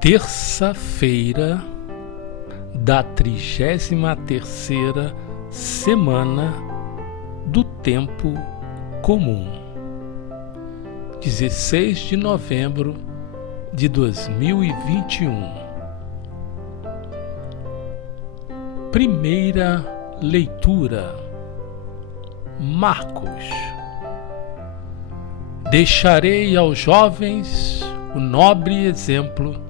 Terça-feira da 33ª semana do tempo comum, 16 de novembro de 2021. Primeira leitura, Marcos. Deixarei aos jovens o nobre exemplo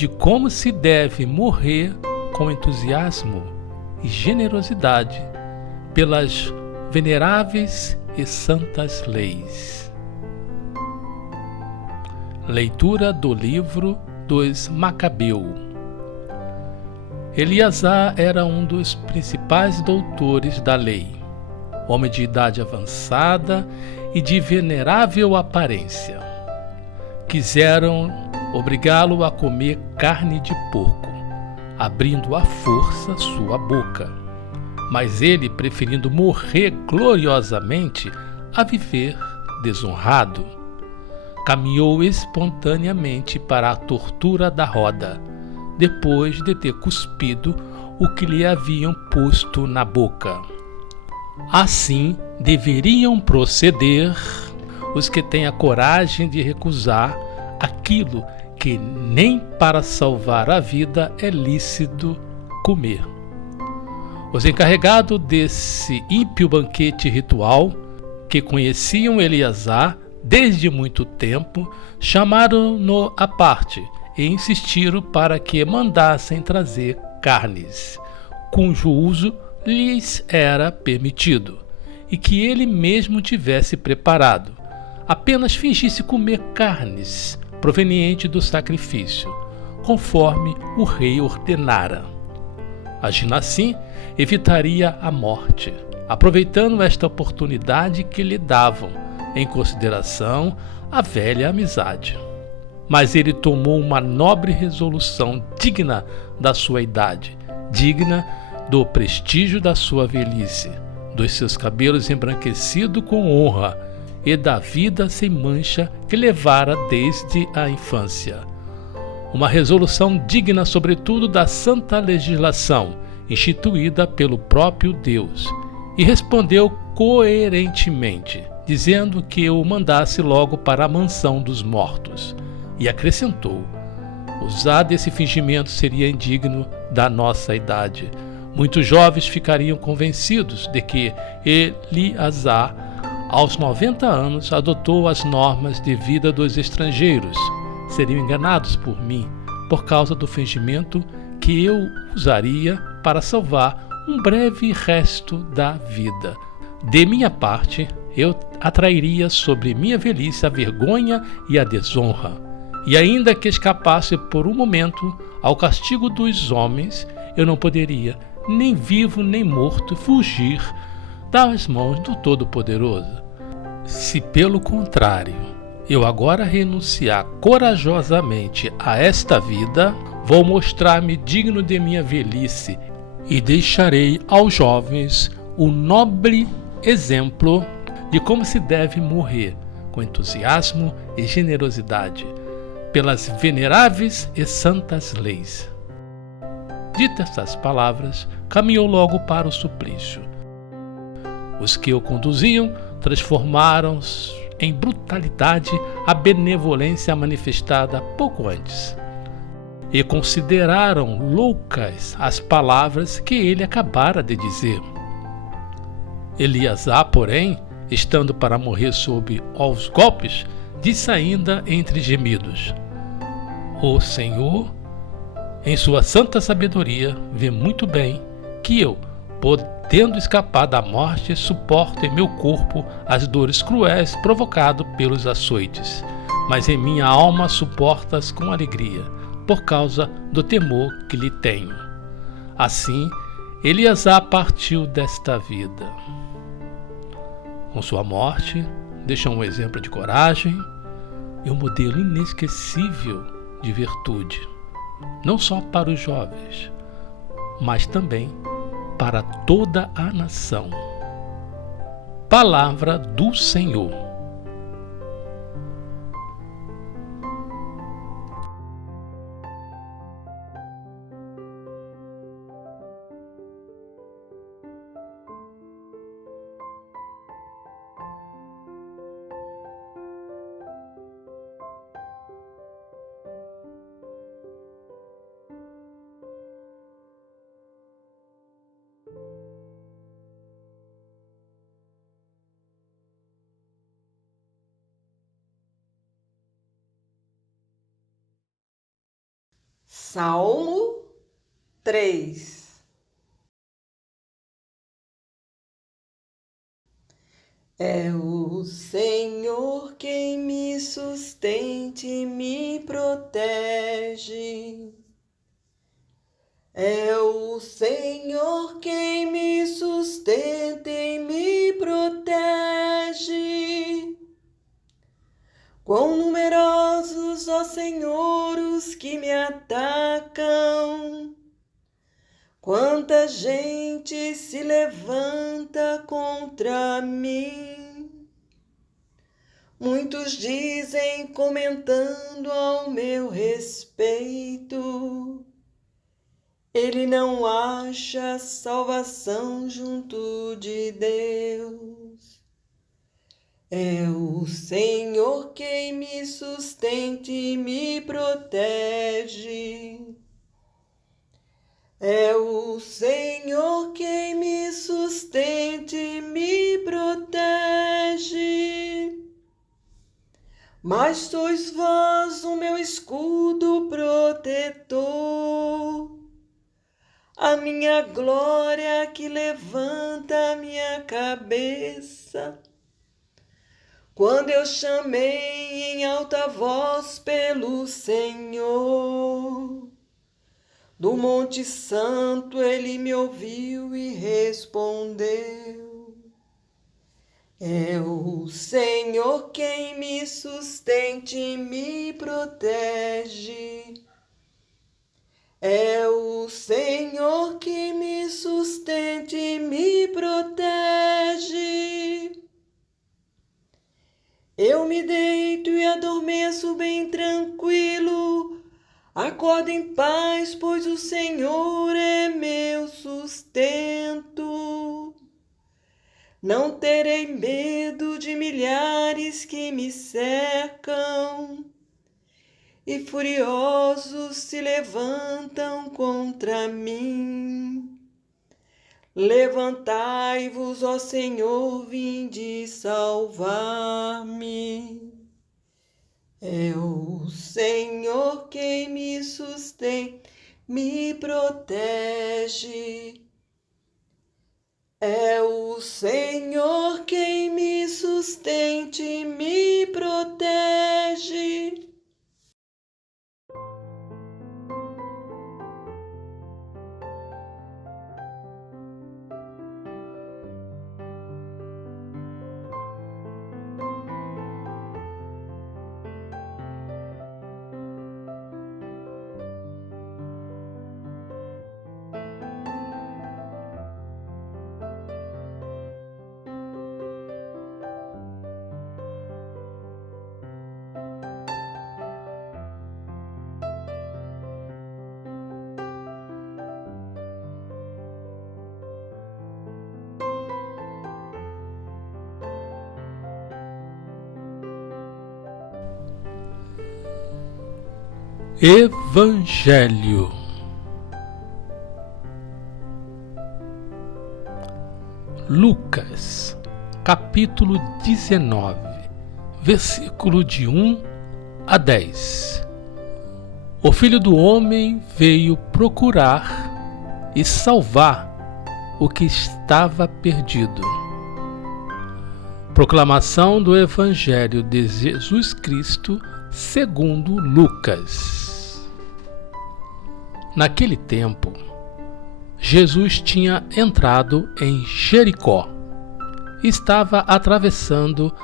de como se deve morrer com entusiasmo e generosidade pelas veneráveis e santas leis. Leitura do livro dos Macabeu. Eleazar era um dos principais doutores da lei, homem de idade avançada e de venerável aparência. Quiseram obrigá-lo a comer carne de porco, abrindo à força sua boca. Mas ele, preferindo morrer gloriosamente a viver desonrado, caminhou espontaneamente para a tortura da roda, depois de ter cuspido o que lhe haviam posto na boca. Assim deveriam proceder os que têm a coragem de recusar aquilo que nem para salvar a vida é lícito comer. Os encarregados desse ímpio banquete ritual, que conheciam Eleazar desde muito tempo, chamaram-no à parte e insistiram para que mandassem trazer carnes, cujo uso lhes era permitido, e que ele mesmo tivesse preparado. Apenas fingisse comer carnes proveniente do sacrifício, conforme o rei ordenara. Agindo assim, evitaria a morte, aproveitando esta oportunidade que lhe davam, em consideração a velha amizade. Mas ele tomou uma nobre resolução digna da sua idade, digna do prestígio da sua velhice, dos seus cabelos embranquecidos com honra e da vida sem mancha que levara desde a infância. Uma resolução digna, sobretudo, da santa legislação instituída pelo próprio Deus, e respondeu coerentemente, dizendo que o mandasse logo para a mansão dos mortos, e acrescentou: usar desse fingimento seria indigno da nossa idade. Muitos jovens ficariam convencidos de que Eleazar, aos 90 anos, adotou as normas de vida dos estrangeiros. Seriam enganados por mim, por causa do fingimento que eu usaria para salvar um breve resto da vida. De minha parte, eu atrairia sobre minha velhice a vergonha e a desonra. E ainda que escapasse por um momento ao castigo dos homens, eu não poderia, nem vivo nem morto, fugir das mãos do Todo-Poderoso. Se, pelo contrário, eu agora renunciar corajosamente a esta vida, vou mostrar-me digno de minha velhice e deixarei aos jovens o nobre exemplo de como se deve morrer com entusiasmo e generosidade pelas veneráveis e santas leis. Ditas estas palavras, caminhou logo para o suplício. Os que o conduziam transformaram em brutalidade a benevolência manifestada pouco antes, e consideraram loucas as palavras que ele acabara de dizer. Eleazar, porém, estando para morrer sob os golpes, disse ainda entre gemidos: O Senhor, em sua santa sabedoria, vê muito bem que eu, podendo escapar da morte, suporto em meu corpo as dores cruéis provocadas pelos açoites, mas em minha alma suportas com alegria, por causa do temor que lhe tenho. Assim, Eleazar partiu desta vida. Com sua morte, deixou um exemplo de coragem e um modelo inesquecível de virtude, não só para os jovens, mas também para toda a nação. Palavra do Senhor. Salmo 3. É o Senhor quem me sustenta e me protege. É o Senhor quem me sustenta e me protege. Quão numerosos, ó Senhor, os que me atacam! Quanta gente se levanta contra mim! Muitos dizem, comentando ao meu respeito, ele não acha salvação junto de Deus. É o Senhor quem me sustenta e me protege. É o Senhor quem me sustenta e me protege. Mas sois vós o meu escudo protetor, a minha glória que levanta a minha cabeça. Quando eu chamei em alta voz pelo Senhor, do Monte Santo ele me ouviu e respondeu. É o Senhor quem me sustenta e me protege. É o Senhor que me sustenta e me protege. Eu me deito e adormeço bem tranquilo, acordo em paz, pois o Senhor é meu sustento. Não terei medo de milhares que me cercam, e furiosos se levantam contra mim. Levantai-vos, ó Senhor, vinde salvar-me. É o Senhor quem me sustenta, me protege. É o Senhor quem me sustenta e me protege. Evangelho. Lucas, capítulo 19, versículo de 1 a 10. O Filho do Homem veio procurar e salvar o que estava perdido. Proclamação do Evangelho de Jesus Cristo segundo Lucas. Naquele tempo, Jesus tinha entrado em Jericó e estava atravessando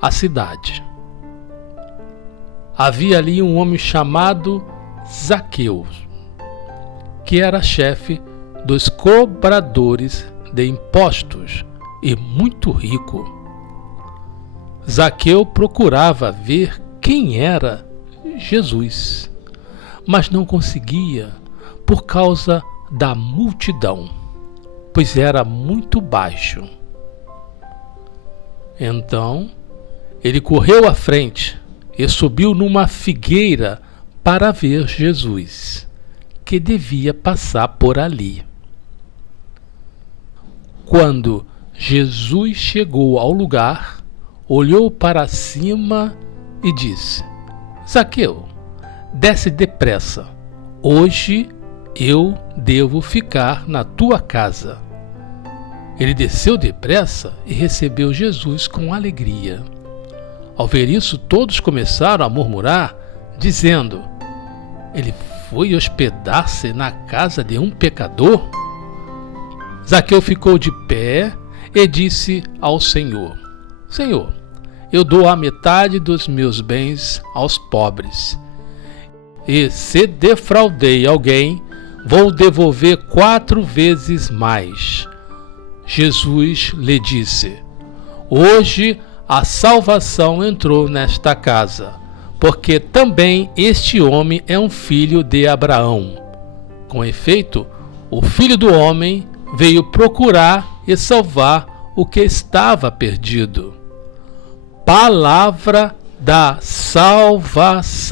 a cidade. Havia ali um homem chamado Zaqueu, que era chefe dos cobradores de impostos e muito rico. Zaqueu procurava ver quem era Jesus, mas não conseguia por causa da multidão, pois era muito baixo. Então, ele correu à frente e subiu numa figueira para ver Jesus, que devia passar por ali. Quando Jesus chegou ao lugar, olhou para cima e disse: Zaqueu, desce depressa. hoje eu devo ficar na tua casa. Ele desceu depressa e recebeu Jesus com alegria. Ao ver isso, todos começaram a murmurar, dizendo: ele foi hospedar-se na casa de um pecador? Zaqueu ficou de pé e disse ao Senhor: Senhor, eu dou a metade dos meus bens aos pobres. E se defraudei alguém, vou devolver 4 vezes mais. Jesus lhe disse: hoje a salvação entrou nesta casa, porque também este homem é um filho de Abraão. Com efeito, o Filho do Homem veio procurar e salvar o que estava perdido. Palavra da salvação.